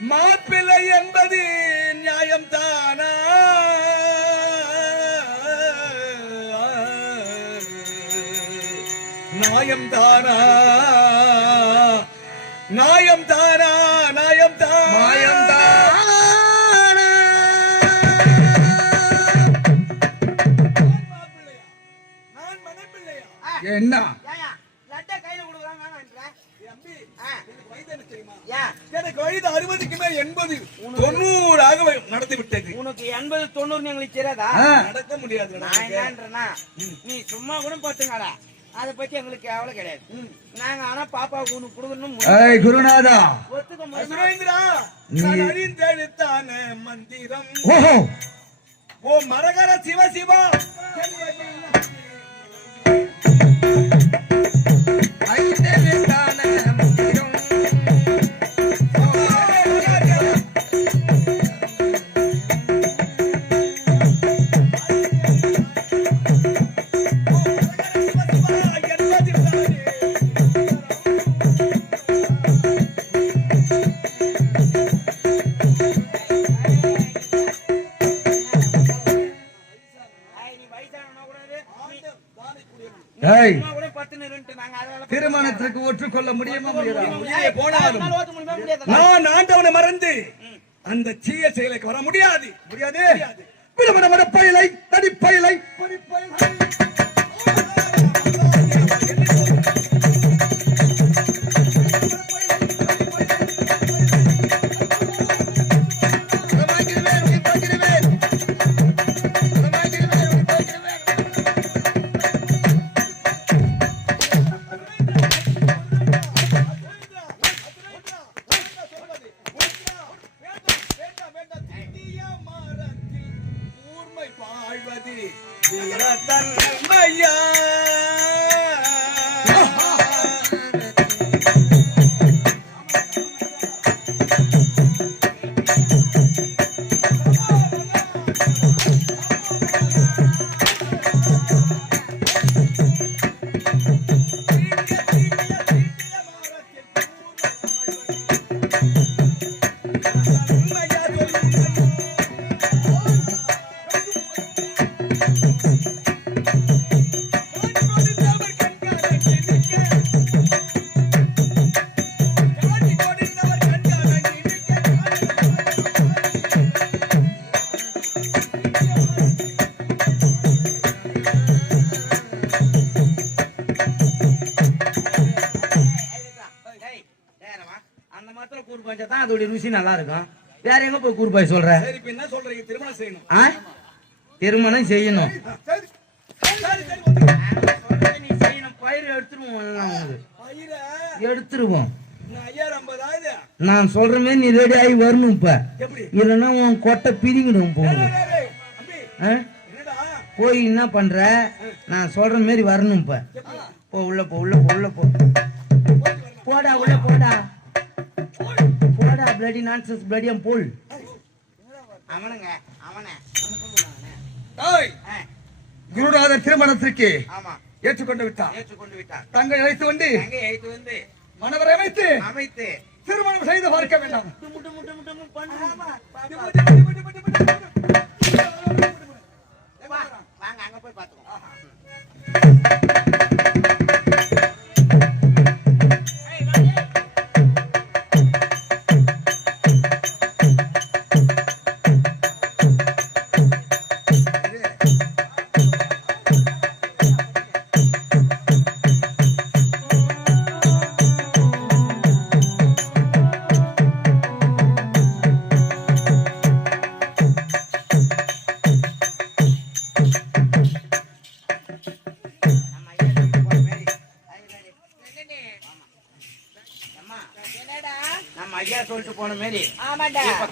மாப்பிள்ளை என்பது நியாயம் தானா? நியாயம் தானா? நியாயம் தானா? நியாயம் தானா? என்ன எனக்கு வயது 60க்கு மேல் 80 90 நடந்து விட்டது. உனக்கு 80 90 எங்களுக்கு தெரியாதா? நடக்க முடியாது. நான் என்னன்றேன்னா நீ சும்மா கூட பத்துங்கடா, அதை பத்தி எங்களுக்கு கவலை கிடையாது. நாங்க ஆனா பாப்பாவுக்கு உனக்கு கொடுக்கணும். குருநாதா ஒத்துக்க அறிந்தெழுத்தான மந்திரம் ஓ மரகர சிவ சிவா திருமணத்திற்கு ஒற்றுக்கொள்ள முடியுமா? நான் ஆண்டவனை மறந்து அந்த தீய செயலுக்கு வர முடியாது. மரப்பயிலை தடிப்பயிலை ருசி நல்லா இருக்கும். வேற எங்க போய் கூறுபாய் சொல்ற? என்ன சொல்றீங்க? திருமணம் செய்யணும். திருமணம் செய்யணும். பயிர் எடுத்துருவோம். நான் சொல்ற மாதிரி நீ ரெடி ஆகி வரணும். இப்ப இல்லைன்னா உன் கொட்டை பிரிக்கணும். போய் என்ன பண்ற? நான் சொல்ற மாதிரி வரணும். இப்ப போ உள்ள போ உள்ள போ உள்ள போ போடா உள்ள போடா போடா. பிளடி நான்சென்ஸ் பிளடி அம் போல். அவனுங்க அவனே குருநாதர் திருமணத்திற்கு ஆமா ஏற்றுக்கொண்டு விட்டார். தங்களை அழைத்து வந்து மணவரை அமைத்து திருமணம் செய்து பார்க்க வேண்டாம். வாங்க அங்க போய் பார்த்துக்கோ.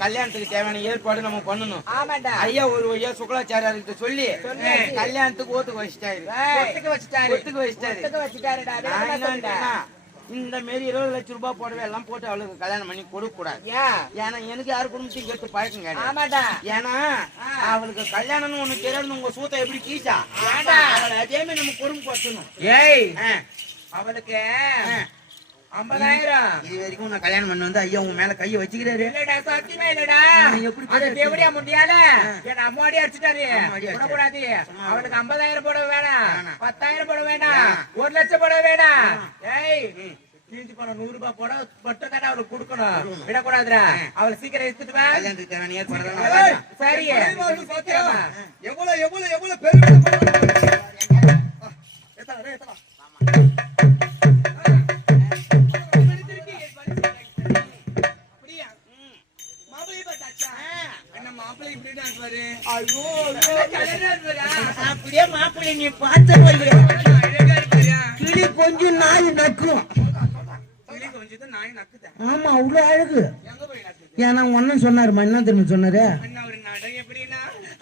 கல்யாணத்துக்கு தேவையான ஏற்பாடு நம்ம பண்ணணும். ஐயா ஒரு ஐயா சுக்கலாச்சாரியார்கிட்ட சொல்லி கல்யாணத்துக்கு ஒத்துக்க வச்சுட்டாரு. இந்த மாரி 20 லட்சம் ரூபாய் போடவே எல்லாம் போட்டு அவளுக்கு கல்யாணம் பண்ணி கொடுக்க கூடாது. ஏன்னா எனக்கு யாரு குடும்பத்தையும் கேட்டு பழக்கம் கிடையாது. ஏன்னா அவளுக்கு கல்யாணம்னு ஒண்ணு தெரியாது. உங்க சூத்தை எப்படி கீச்சா அவளை அதே மாதிரி நம்ம குடும்பம் பத்தணும். அவளுக்கு 50,000 இது வரைக்கும் நான் கல்யாணம் பண்ண வந்து ஐயா உன் மேல கைய வச்சுக்கிறாரு. இல்லடா சத்தியமே இல்லடா. எப்படி அந்த தேவடியா முடியால என் அம்மாடி அடிச்சுட்டாரு. அம்மாடி அடிச்சாரு. போடக்கூடாது. அவனுக்கு 50,000 போட வேணாம், 10,000 போட வேணாம், 1 லட்சம் போட வேணாம். ஏய் தீஞ்சு போன 100 ரூபாய் போட மட்டும் தானே அவருக்கு கொடுக்கணும், விடக்கூடாதுடா. அவளை சீக்கிரம் எடுத்துட்டு வா. கல்யாணத்துக்கு நான் ஏற்படுறேன். சரி சீக்கிரமா. எவ்வளவு எவ்வளவு எவ்வளவு பெருமை. அப்படியே மாப்பிள்ளை நீ பார்த்த போய் கிளி கொஞ்சம் நாய் நக்கும். ஆமா அவ்வளவு அழகு. ஏன்னா ஒன்னும் சொன்னாருமா, என்ன தெரியுமா சொன்னாரு?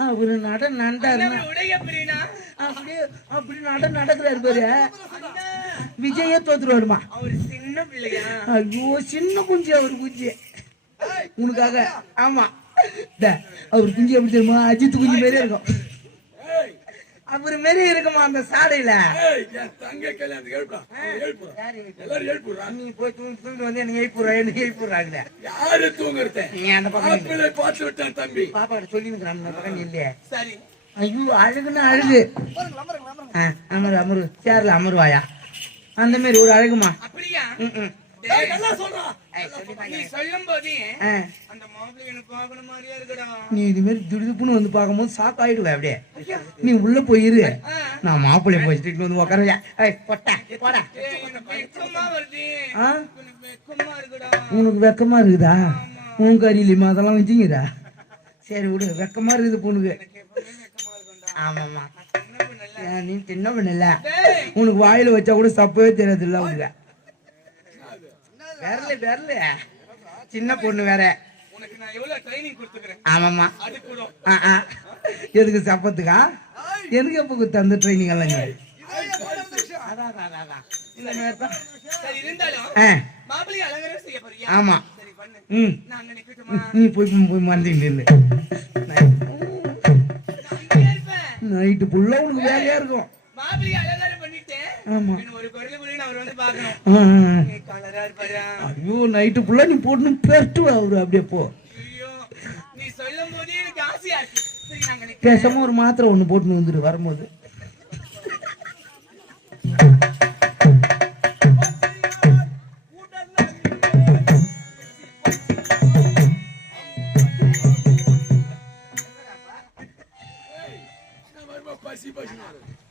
அவரு நட நண்டாரு அப்படியே அப்படி நடக்கிறாரு பாரு. விஜயே தோத்துருவாருமா. ஐயோ சின்ன குஞ்சு அவர் குஞ்சு உனக்காக. ஆமா அவர் குஞ்சு எப்படி தெரியுமா? அஜித் குஞ்சு மாரியே இருக்கும். அவரு மாரி இருக்குமா அந்த சாடையில. நீ போய் தூங்கிட்டு வந்து எனக்கு எழுப்புறாங்க. யாரு தூங்குறது? நீ அந்த பக்கம் பார்த்து விட்டேன் தம்பி. பாப்பா சொல்லி பக்கம் இல்லையே. சரி ஐயோ அழகுன்னு அழகு. அமரு சேர்ல அமருவாயா அந்த மாதிரி ஒரு அழகுமா. அப்படியா? நீ இது மாதிரி திடுப்புன்னு வந்து பார்க்கும்போது ஷாக் ஆயிடுவேன். அப்படியே நீ உள்ள போயிரு, நான் மாப்பிள்ளைய போயிட்டு வந்து உக்கார. உனக்கு வெக்கமா இருக்குதா? உன் கறியிலுமா அதெல்லாம் வச்சுங்கிறா? சரி விடு, வெக்கமா இருக்குது பொண்ணுக்கு. ஆமாமா நீ சின்ன பண்ணல, உனக்கு வாயில வச்சா கூட சப்பவே தெரியாது இல்ல உனக்கு. வரல சின்ன பொண்ணு வேற. ஆமாமா எதுக்கு சப்பத்துக்கா? எதுக்கு எப்ப கொடுத்த அந்த ட்ரைனிங் எல்லாம்? ஆமா நீ போய் மறந்துட்டு நில்லு. நைட்டு ஃபுல்லா உனக்கு வேலையா இருக்கும். ஐயோ நைட்டு ஃபுல்லா நீ போட்டு பெருட்டு அவரு அப்படியே போ. பேசாம ஒரு மாத்திரை ஒண்ணு போட்டு வந்துரு வரும்போது.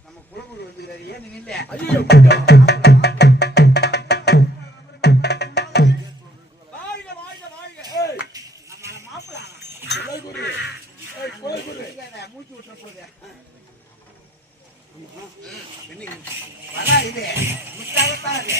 நம்ம குலகுரு வந்துக்கிறாரு. ஏன் நில்ல? மூச்சு விட்ட போது இது முத்தாகத்தான் அது.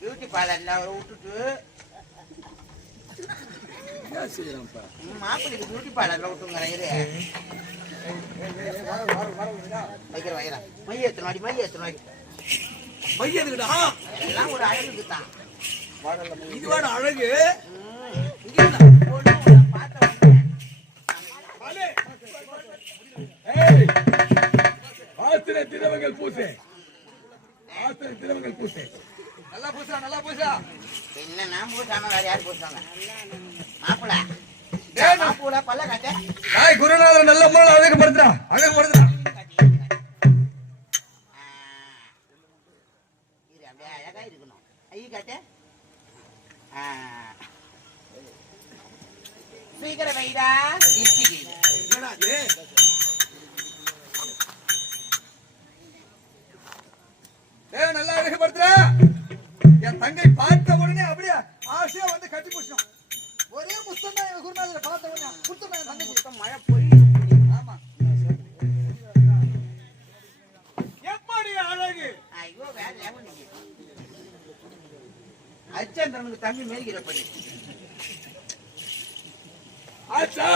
பியூட்டி பார்லர்ல அவரை விட்டுட்டு மாப்பிள்ளைக்கு பியூட்டி பார்லர்ல விட்டுங்க. வைக்கிறேன் மைய எத்தனை எல்லாம் ஒரு அழகுக்கு தான். இதுவான அழகு. ஆத்திர திரவங்கள் பூசே. நல்லா பூசா. என்ன நான் பூசாம வேற யாரு பூசாங்க? மாப்பிள்ள பல்ல காட்ட. குருநாதர் நல்ல முறையில் அழகுபடுத்துறான். அப்படியே அழகா இருக்கணும். ஐய காட்ட. சீக்கிரம் வைடா. நல்லா அழகுபடுத்துற. என் தங்கை பார்த்த உடனே அப்படியே ஆசையா வந்து கட்டி பிடிச்சோம். ஒரே முத்தம் தான் எங்க குருநாதரை பார்த்த உடனே குடுத்தோம். என் தங்கை முத்தம் மழை பொழியும். ஆமா எப்படி அழகு. ஐயோ வேற லெவல். அச்சந்திரனுக்கு தம்பி மேய்கிறப்படி ஆச்சா.